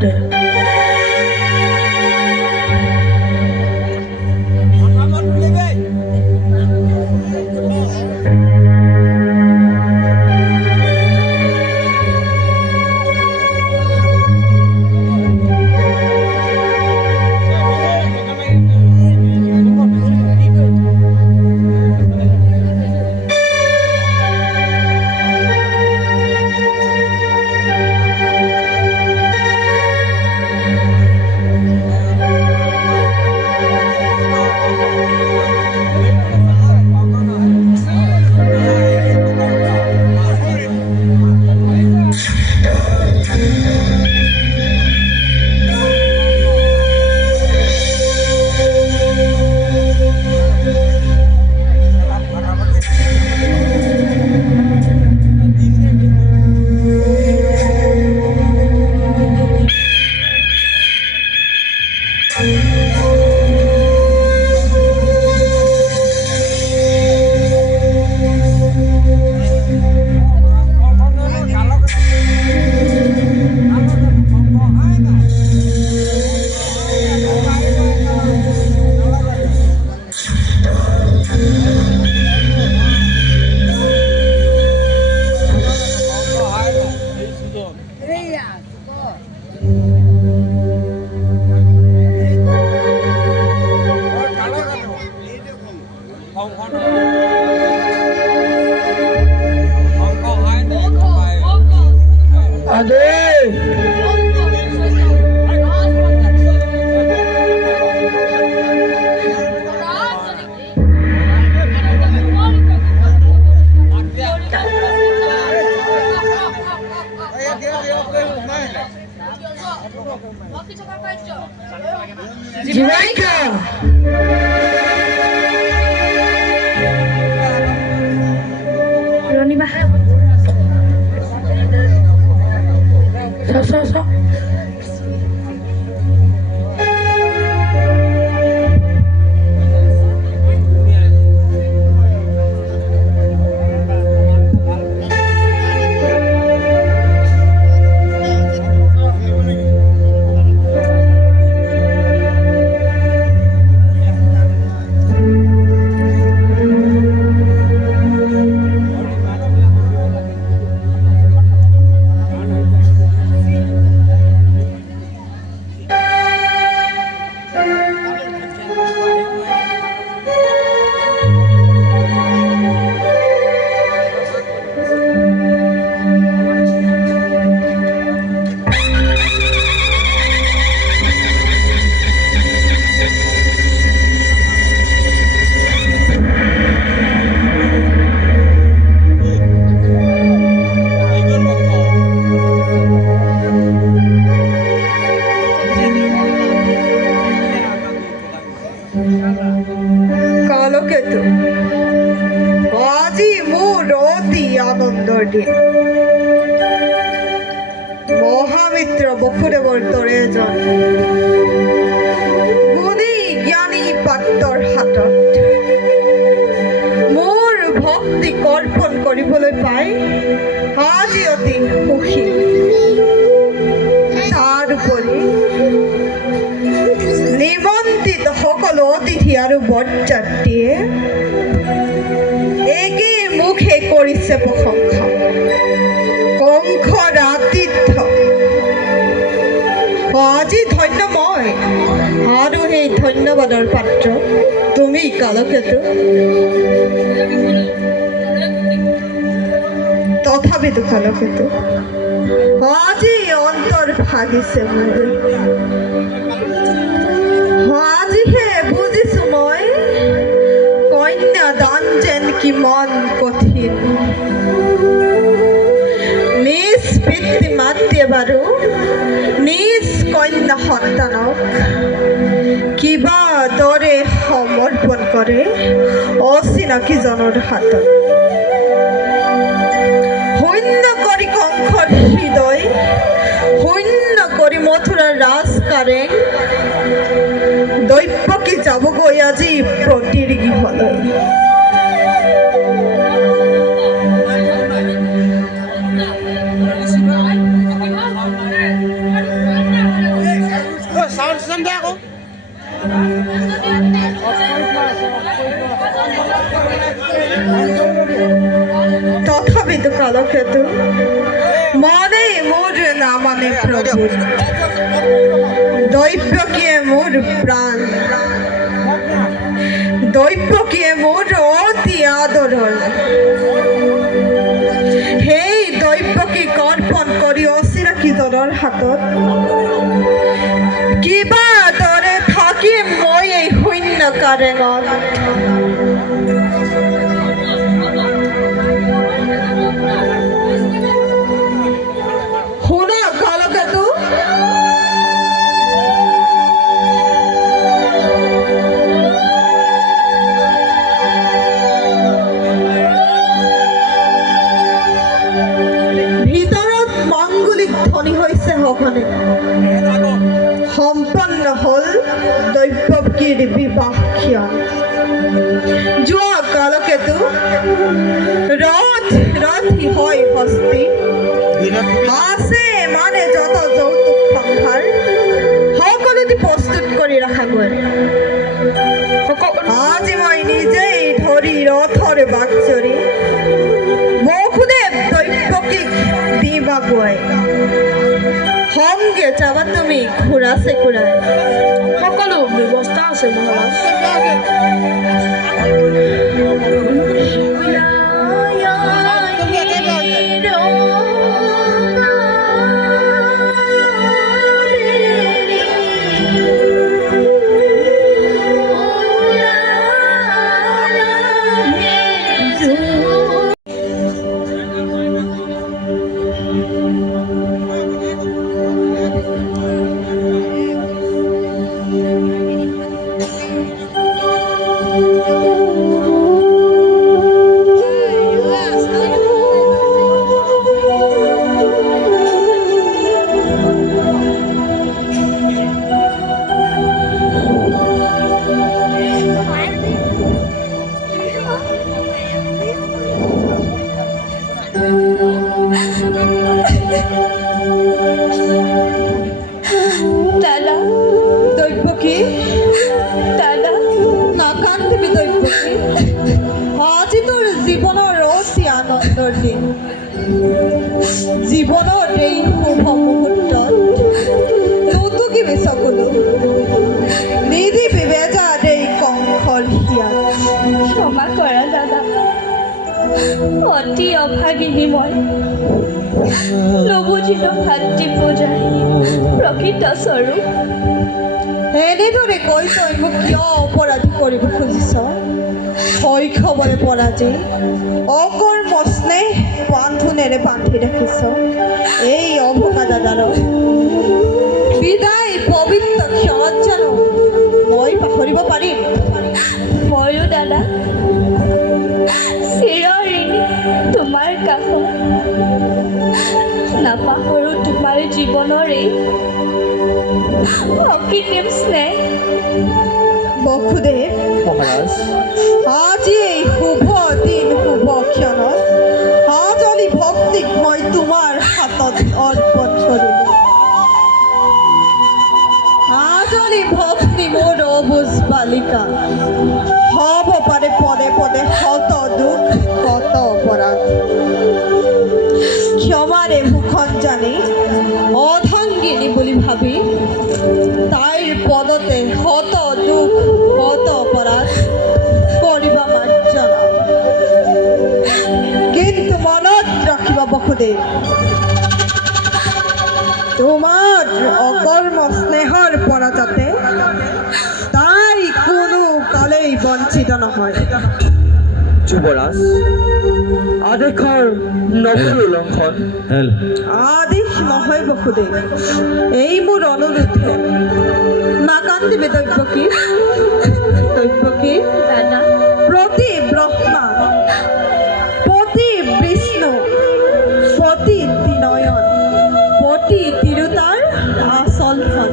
দে Jamaica. Roni ba? So. Kalketu আজি মোৰ অতি আনন্দৰ দিন। মহামিত্ৰ বসুদেৱৰ দৰে এজন গুণী জ্ঞানী পাত্ৰৰ হাতত মোৰ ভক্তি কৰ্পণ কৰিবলৈ পাই আজি অতি সুখী। তাৰ উপৰি নিমন্ত্ৰিত সকলো অতিথি আৰু বৰযাত্ৰীয়ে একে মুখে কৰিছে প্ৰশংসা। কংসৰ আতিথ্য আজি ধন্য মই আৰু সেই ধন্যবাদৰ পাত্ৰ তুমি কালকেতু। তথাপিতো কালকেতু আজি অন্তৰ ভাগিছে মোৰ। আজিহে বুজিছো মই কন্যা দান যেন কিমান কঠিন। নিজ পিতৃ মাতৃয়ে বাৰু নিজ কন্যা সন্তানক কিবা দৰে সমৰ্পণ কৰে অচিনাকিজনৰ হাতত। শূন্য কৰি কংসৰ হৃদয়, শূন্য কৰি মথুৰাৰ ৰাজকাৰেং দৈৱকী যাবগৈ আজি প্ৰতিৰ গৃহলৈ। বিধু কালকেতু মনে মোৰ না মানে প্ৰভু দৈব্যকিয়ে মোৰ প্ৰাণ দৈব্যকিয়ে মোৰ অতি আদৰণ সেই দৈব্যকি কৰ্পণ কৰি অচিনাকি জনৰ হাতত কিবা দৰে থাকিম মই এই শূন্য কাৰেঙত শুনা কালকেতু ভিতৰত মাংগলিক ধ্বনি হৈছে সঘনে সম্পন্ন হল দৈব্যকীৰ বিবাহ যোৱা কালকেতু ৰথি হয় হস্তি আছে মানে যত যৌতুক সম্ভাৰ সকলোটি প্ৰস্তুত কৰি ৰখা গ'ল আজি মই নিজেই ধৰি ৰথৰ বাকচৰি বসুদেৱ দৈব্যকীক দিবাগুৱাই সংগে যাবা তুমি ঘোঁৰা চেকুৰাই সকলো ব্যৱস্থা আছে মহাৰাজ দাদা দৈব্যকী দাদা নাকান্দিবি দৈব্যকী আজি তোৰ জীৱনৰ অতি আনন্দৰ দিন জীৱনৰ এই শুভ মুহূৰ্তত নতুকিবি চকুলো নিদিবি বেজাৰ এই কংসৰ হিয়াত ক্ষমা কৰা দাদা অতি অভাগিনী মই নবুজিলো ভাতৃ পূজাৰ প্ৰকৃত স্বৰূপ এনেদৰে কৈ তই মোক কিয় অপৰাধী কৰিব খুজিছ শৈশৱৰে পৰা যে অকৰ্ম স্নেহ বান্ধোনেৰে বান্ধি ৰাখিছ এই অভোকা দাদাৰক বিদায় পবিত্ৰ ক্ষণত জানো মই পাহৰিব পাৰিম ময়ো দাদা চিৰঋণী তোমাৰ কাষত নাপাহৰো তোমাৰ জীৱনৰ এই অকৃত্ৰিম স্নেহ বসুদেৱ মহাৰাজ আজি এই শুভ দিন শুভ ক্ষণত হাজলি ভক্তিক মই তোমাৰ হাতত অৰ্পণ কৰিলোঁ হাজলি ভক্তি মোৰ অবুজ বালিকা হ'ব পাৰে পদে পদে শত দুখ শত অপৰাধ ক্ষমাৰে ভূষণ জানি অধাংগিনী বুলি ভাবি তাইৰ পদতে শত দুখ শত অপৰাধ কৰিবা মাৰ্জনা কিন্তু মনত ৰাখিবা বসুদেৱ তোমাৰ অকৰ্ম স্নেহৰ পৰা যাতে তাই কোনো কালেই বঞ্চিত নহয় যুৱৰাজ আদেশৰ নকল উলংঘন আদেশ নহয় বসুদেৱ এই মোৰ অনুৰোধে নাকান্দিবি দৈব্যকী দৈব্যকী দাদা প্ৰতি ব্ৰহ্মা পতি বিষ্ণু পতি নয়ন পতি তিৰুতাৰ আচল ফল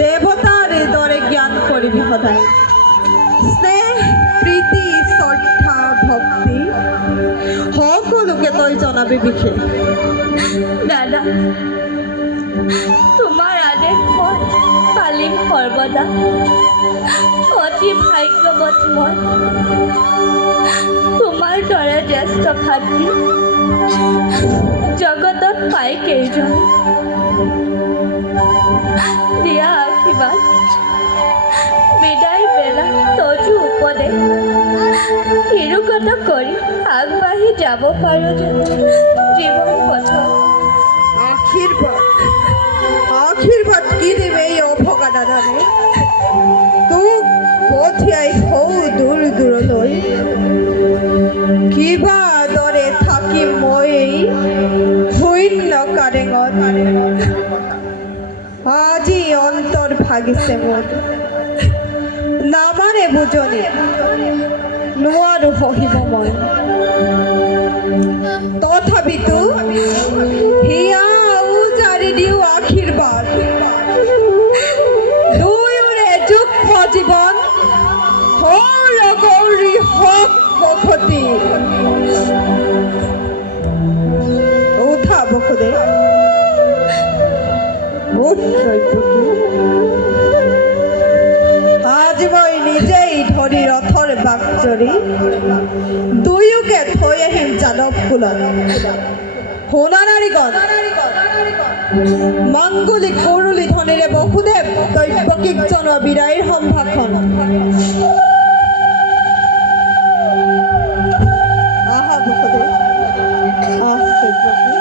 দেৱতাৰ দৰে জ্ঞান কৰিবি সদায় স্নেহ প্ৰীতি শ্ৰদ্ধা ভক্তি সকলোকে তই জনাবি বিশেষ দাদা তোমাৰ আদেশ মই পালিম সৰ্বদা অতি ভাগ্যৱতী মই তোমাৰ দৰে জ্যেষ্ঠ ভাতৃ জগতত পাই কেইজন দিয়া আশীৰ্বাদ বিদায় বেলা তজু উপদেশ তিৰুগত কৰি আগবাঢ়ি যাব পাৰোঁ যে জীৱন পথত আশীৰ্বাদ কি দিবে এই অভগা দাদানে তোক পঠিয়াই সৌ দূৰ দূৰলৈ কিবা দৰে থাকিম মই এই শূন্য কাৰেঙত আজি অন্তৰ ভাগিছে মোৰ নামানে বুজনি নোৱাৰো সহিব মই তথাপিতো হিয়া উজাৰি দিওঁ আশীৰ্বাদ দুয়োৰে যুগ্ম জীৱন সৌৰ গৌৰী হক বসতি উঠা বসুদে আজ মই নিজেই ধৰি ৰথৰ বাকজৰি দুয়োকে থৈ আহিম যাদৱ কুলত সোণাৰীগণ মাংগলিক কৰুলি ধনেৰে বসুদেৱ দৈৱকীক জনোৱা বিদায়ৰ সম্ভাষণ আহা বসুদেৱ আহ দৈৱকী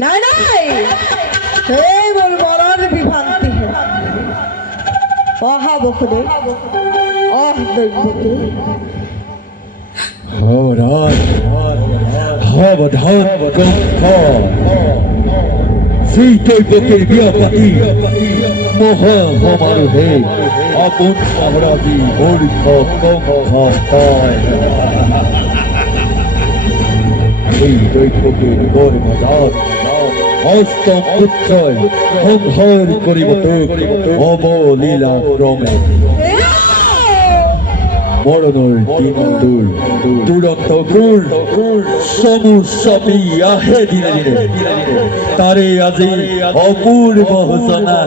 নাই নাই এই মোৰ মনৰ বিভ্ৰান্তিহে অহা বসুদেৱ অহ দৈৱকী সাৱধান কণ্ঠ যি দৈৱকীৰ বিয়া পাতি মহা সমাৰোহে আপোন মহাৰাজী মূৰ্খ কণ্ঠ পায় এই দৈৱকীৰ গৰ্ভজাত অষ্টম পুত্ৰই সংহাৰ কৰিব তোক অৱলীলা ক্ৰমে মৰণৰ দিনটোৰ তুৰন্ত গুৰ চমু চাপি আহে দিনে দিনে তাৰে আজি অপূৰ্ব সূচনা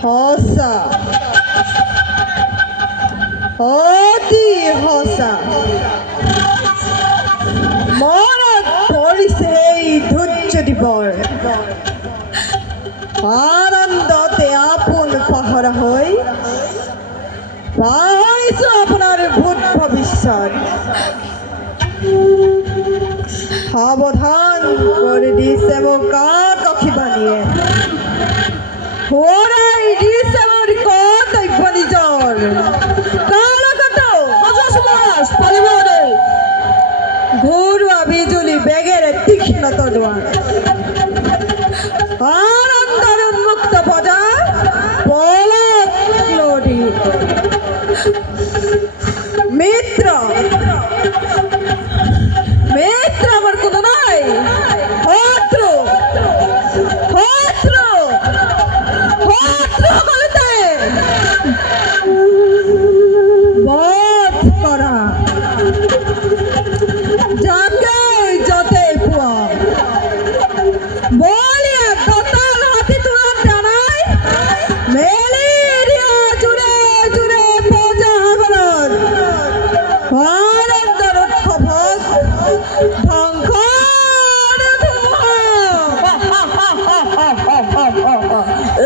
সঁচা অতি সঁচা মনত পৰিছে এই ধৈৰ্য দিবৰ আনন্দতে আপোন পাহৰা হৈ পাহৰিছো আপোনাৰ ভূত ভৱিষ্যত সাৱধান কৰি দিছে মোক কাক অখিবানিয়ে ওৰাই দিছে মোৰ কৰ্তব্য নিজৰ ঘৰুৱা বিজুলী বেগেৰে তীক্ষ্ণ তলোৱাৰ আনন্দৰ উন্মুক্ত বজাৰ পলক লৰি মিত্ৰ মিত্ৰ আমাৰ কোনো নাই শত্ৰু শত্ৰু শত্ৰু সকলতে বধ কৰা যাকে যতে পোৱা বলিয়া কতাল হাতি তুলান জানাই মেলেৰিয়া জুড়ে জুড়ে পজা হাগলত আনন্দৰ উৎসৱত ধ্বংসৰ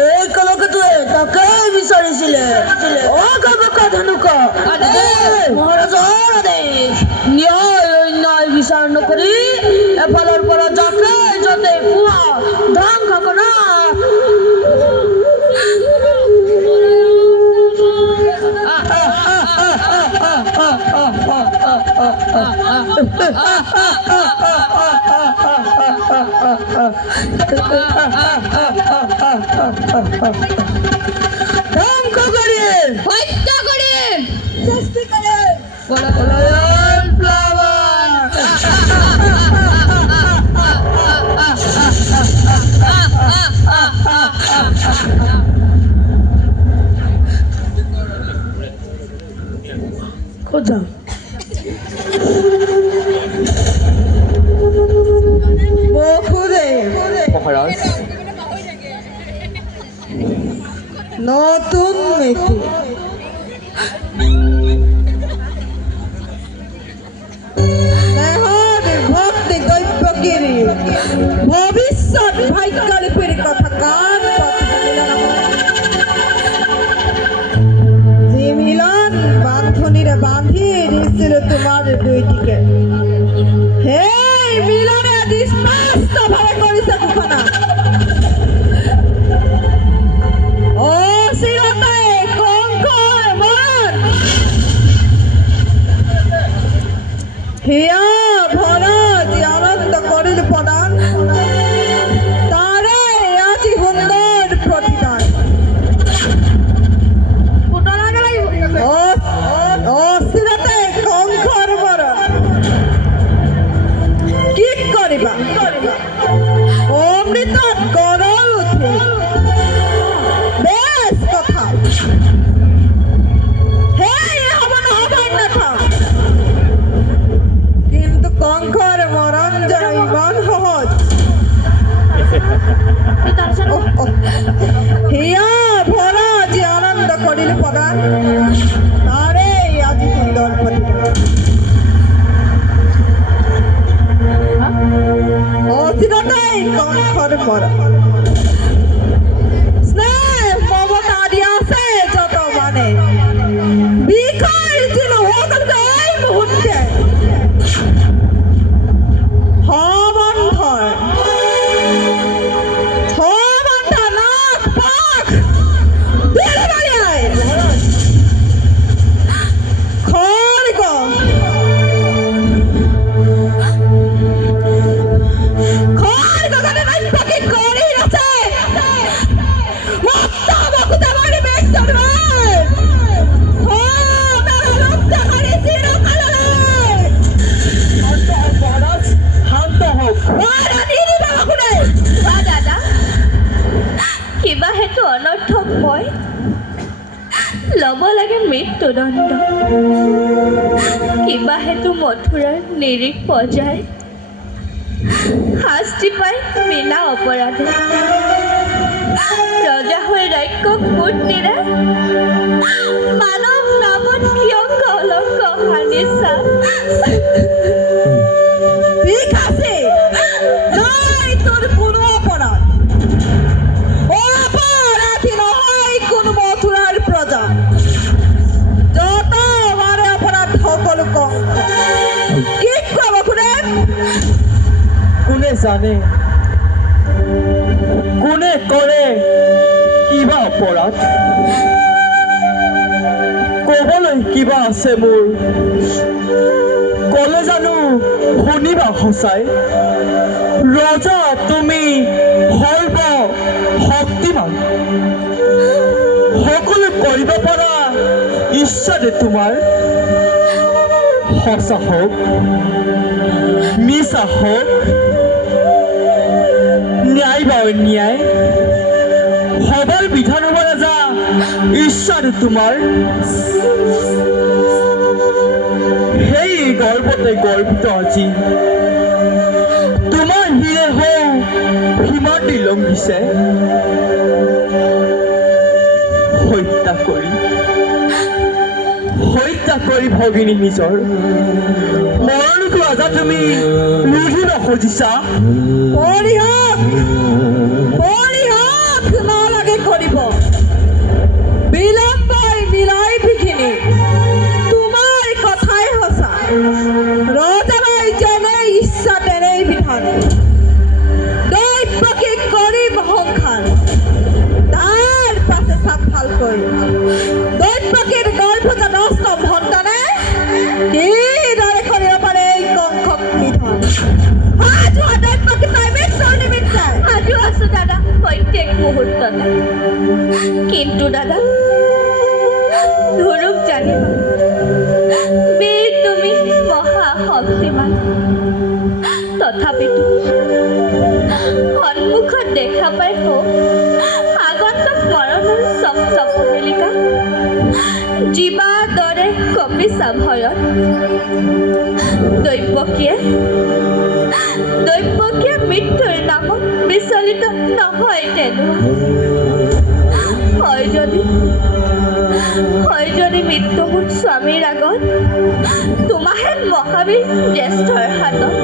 এই কলকটোৱে তাকেই বিচাৰিছিলে ধনুক মহাৰাজৰ আদেশ ন্যায় অন্যায় বিচাৰ নকৰি এফালৰ পৰা যাকে যতে পোৱা ধ্বংস কৰা ধ্বংস কৰি এটি ভক্তি দৈব্যগিরি ভবিষ্যৎ ভাগ্যলিপির কথা কার যে মিলন বাঁধনীরে বাঁধি দিয়েছিল তোমার দুইটিকে হে মিলনে আজ স্পষ্ট ভাবে করেছে ঘোষণা ও শিরতায় কঙ্কর মন হিয়া ভরা যে আনন্দ করিল প্রদান তারে আজি সুন্দর প্রতিদান অস্থিরতে কঙ্কর মরণ কি করিবা অমৃত গরল উঠে বেশ কথা হে হবন হবাই না থা কিন্তু কঙ্কর মরণ যেন ইমান সহজ হিয়া ভরা যে আনন্দ করিল প্রদান তারে আজি সুন্দর প্রতিদান অচিরতাই কঙ্কর মরণ স্নেহ মমতা দিয়াছে যত মানে বিকার ছিল সকলকে এই মুহূর্তে নাক পাক দিল বাড়িয়ায় খড়গ পাখি করি আছে মস্তা বকুতে বাড়ি বেশ করবে ও তারা লোকটা করে চিরকালে শান্ত হওক দাদা কিবা হেতু অনৰ্থক মই ল'ব লাগে মৃত্যুদণ্ড কিবা হেতু মথুৰাৰ নিৰিখ পৰ্যায় শাস্তি পাই বিনা অপৰাধে ৰজা হৈ ৰাক্ষক মুঠ নিৰে মানৱ নামত কিয় কলংক সানিছা ঠিক আছে নাই তোর কোনো অপরাধ অপরাধী নহয় কোন মথুরার প্রজা যত আমারে অপরাধ সকল কঙ্ক কি কব খুড়ে কোনে জানে কোনে কৰে কিবা অপৰাধ ক'বলৈ কিবা আছে মোৰ ক'লে জানো শুনিবা সঁচাই ৰজা তুমি সৰ্ব শক্তিমান সকলো কৰিব পৰা ইচ্ছাতে তোমাৰ সঁচা হওক মিছা হওক ন্যায় বা অন্যায় সবার বিধান হব রাজা ঈশ্বর তোমার সেই গর্বতে গর্বিত আজি তোমার হিরে হও সীমাটি লঙ্ঘিছে হত্যা কৰি ভগিনী নিজৰ মৰণটো আজা তুমি লুঢ়িব খুজিছা পৰিহাস নালাগে কৰিব বিলম্বই মিলাই বিঘিনি তোমাৰ কথাই সঁচা ৰজাই যেনে ইচ্ছা তেনেই বিধান দৈব্যকে কৰিম সংসাৰ তাৰ পাছে চাপ ভালকৈ দৈব্যকেৰ গৰ্ভজাত অষ্টম সন্তানে কিদৰে কৰিব পাৰে এই কংসক নিধন দৈব্যকে প্ৰাইভেট নিমিত্তে আজিও আছো দাদা প্ৰত্যেক মুহূৰ্ততে কিন্তু দাদা ধুৰুক জানিবা বীৰ তুমি মহা শক্তিমান তথাপিতো সন্মুখত দেখা পাই হওক আগন্তক মৰণৰ চপচপনিলিকা জীৱা দৰে কপিছা ভয়ত দৈব্যকীয়ে মৃত্যুৰ নামত বিচলিত নহয় তেনো হয় যদি মৃত্যু মোৰ স্বামীৰ আগত তোমাহেন মহাবীৰ জ্যেষ্ঠৰ হাতত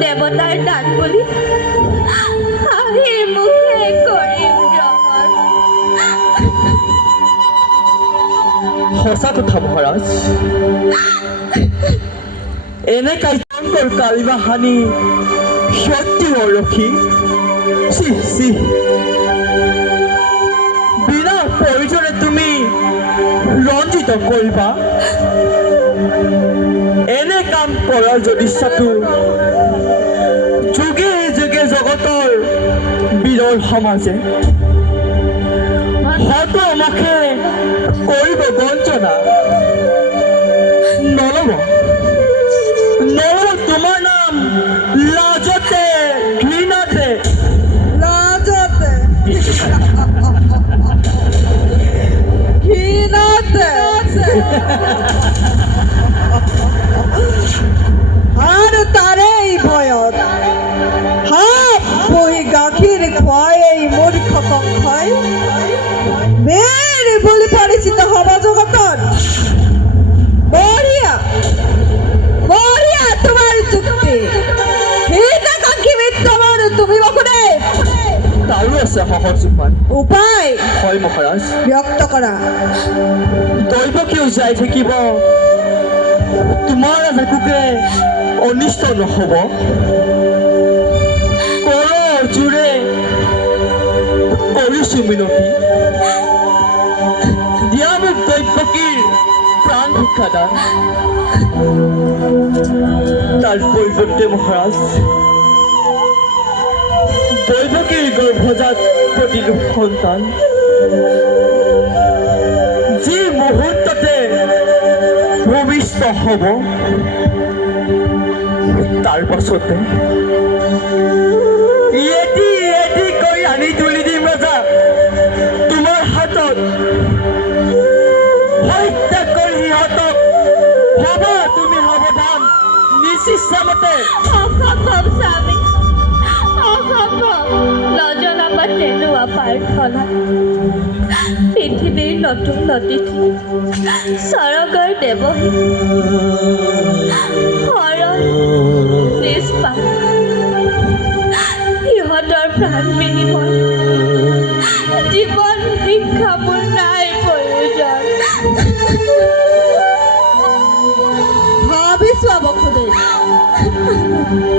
দেৱতাৰ দান বুলি হাঁহিৰ মুখে কৰিম গ্ৰহণ। সঁচা কথা মহাৰাজ, এনে কাইকৰ কালিমা হানি সত্যি অৰখি বিনা প্ৰয়োজনে তুমি ৰঞ্জিত কৰিবা। এনে কাম কৰাৰ যদি ইচ্ছাটো যুগে যুগে জগতৰ বীৰৰ সমাজে হয়তো আমাকে কৰিব বঞ্চনা। নলব তোমাৰ নাম লাজতে ঘৃণাতে লাজতে ঘৃণাতে আৰু তাৰেই ভয়ত হাত বহি গাখীৰ খুৱাই এই মূৰ্খ কংসই বেৰ বুলি পৰিচিত হব জগতত। বঢ়িয়া বঢ়িয়া তোমাৰ যুক্তি। হিতাকাংক্ষী মিত্ৰবোৰ তুমি বকুৰে তাৰো আছে সহজ উপায়। উপায় হয় মহাৰাজ, ব্যক্ত কৰা। দৈৱ কিয় যাই থাকিব, তোমাৰ একোকে অনিষ্ট নহব। কৰৰ জোৰে কৰিছো মিনতি, দিয়া মোক দৈৱকীৰ প্ৰাণ ভিক্ষাদান। তাৰ পৰিৱৰ্তে মহাৰাজ দৈৱকীৰ গৰ্ভজাত প্ৰতিলোক সন্তান যি মুহূৰ্ততে ভূমিষ্ঠ হব, তাৰ পাছতে এটি এটি কৰি আনি তুলি দিম ৰজা তোমাৰ হাতত। হত্যা কৰি সিহঁতক হবা তুমি সাৱধান নিজ ইচ্ছামতে। অসম্ভৱ স্বামী, অসম্ভৱ। নজনাবা তেনোৱা প্ৰাৰ্থনা পৃথিৱীৰ নতুন অতিথি স্বৰ্গৰ দেৱহী হৰণ নিষ্পাপ সিহঁতৰ প্ৰাণ বিনিময় জীৱন ভিক্ষা মোৰ নাই প্ৰয়োজন। ভাবিছো বসুদেৱ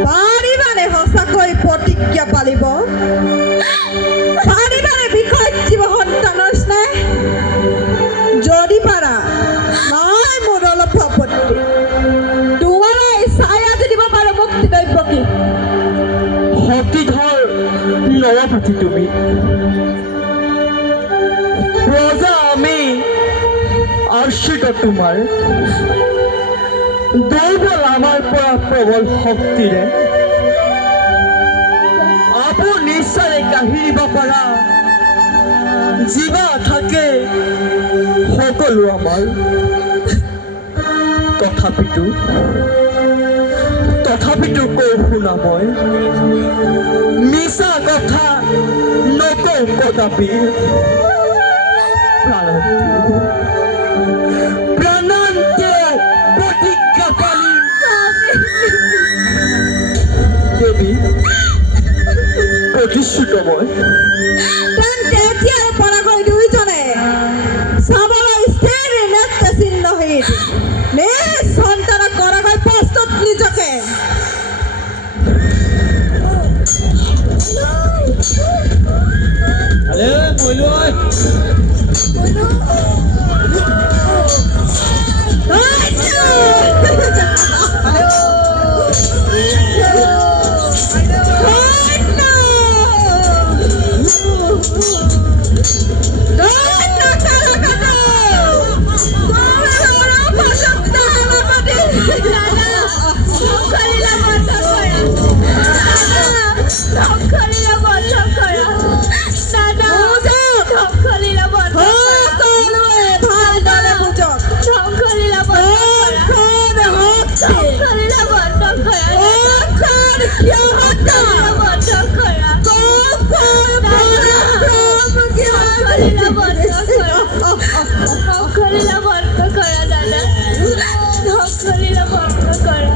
পাৰিবানে সঁচাকৈ প্ৰতিজ্ঞা পালিব? পাৰিবানে বিষয় জীৱ সন্তানৰ স্নেহ? যদি পাৰা নাই মোৰ অলপ আপত্তি। তোমালৈ ছায়াটো দিব পাৰো মুক্তি দৈৱকী। সতীধৰ নৰপতি তুমি, ৰজা আমি আশ্ৰিত তোমাৰ। দৈবল আমাৰ পৰা প্ৰবল শক্তিৰে আপুনি নিশ্চয় কাহিৰিব পাৰা জীৱা থাকে সকলো আমাৰ। তথাপিতো কওঁ শুনা মই মিছা কথা নকওঁ কদাপি। প্ৰাণান্তে প্ৰতিজ্ঞা পালিম দেৱী, প্ৰতিশ্ৰুত মই। তেন্তে এতিয়াৰ পৰাকৈ দুয়োজনে চাবলৈ স্থিৰ নেত্ৰ চিহ্নহীন নিজ সন্তানক কৰাকৈ প্ৰস্তুত নিজকে। লীলা বন্ধ কৰা ধ্বংসলীলা বন্ধ কৰা দাদা ধ্বংসলীলা বন্ধ কৰা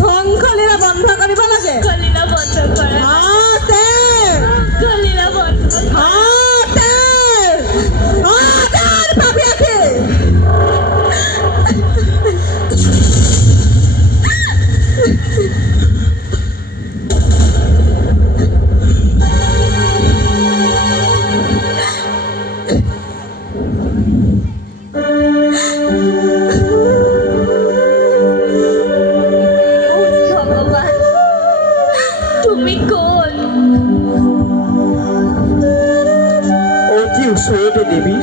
ধ্বংসলীলা বন্ধ কৰিব লাগে ধ্বংসলীলা বন্ধ কৰা হাতে ধ্বংসলীলা বন্ধ কৰা হাতে হাতেৰ পাবি আছে ভগৱান তুমি কোন অতি ওচৰতে দেৱী